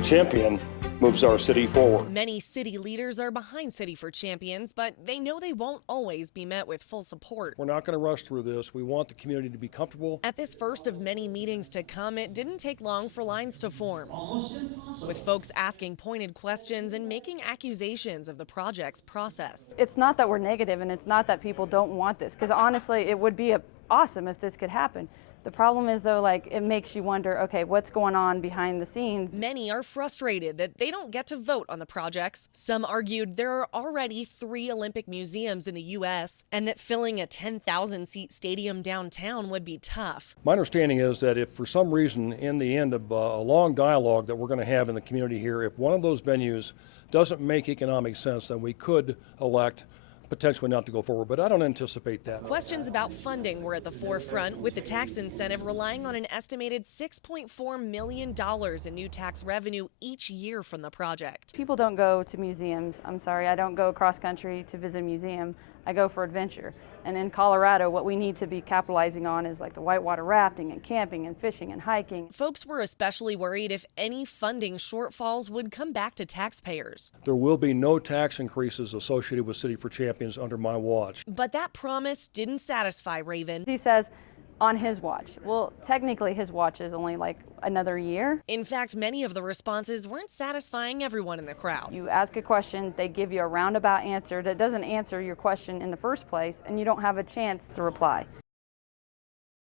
A champion moves our city forward. Many city leaders are behind City for Champions, but they know they won't always be met with full support. We're not going to rush through this. We want the community to be comfortable. At this first of many meetings to come, it didn't take long for lines to form, with folks asking pointed questions and making accusations of the project's process. It's not that we're negative, and it's not that people don't want this, because honestly, it would be awesome if this could happen. The problem is, though, it makes you wonder, okay, what's going on behind the scenes? Many are frustrated that they don't get to vote on the projects. Some argued there are already 3 Olympic museums in the U.S. and that filling a 10,000-seat stadium downtown would be tough. My understanding is that if for some reason in the end of a long dialogue that we're going to have in the community here, if one of those venues doesn't make economic sense, then we could elect potentially not to go forward, but I don't anticipate that. Questions about funding were at the forefront, with the tax incentive relying on an estimated $6.4 million in new tax revenue each year from the project. People don't go to museums. I'm sorry, I don't go cross country to visit a museum. I go for adventure. And in Colorado, what we need to be capitalizing on is the whitewater rafting and camping and fishing and hiking. Folks were especially worried if any funding shortfalls would come back to taxpayers. There will be no tax increases associated with City for Champions under my watch. But that promise didn't satisfy Raven. He says on his watch. Well, technically his watch is only another year. In fact, many of the responses weren't satisfying everyone in the crowd. You ask a question, they give you a roundabout answer that doesn't answer your question in the first place, and you don't have a chance to reply.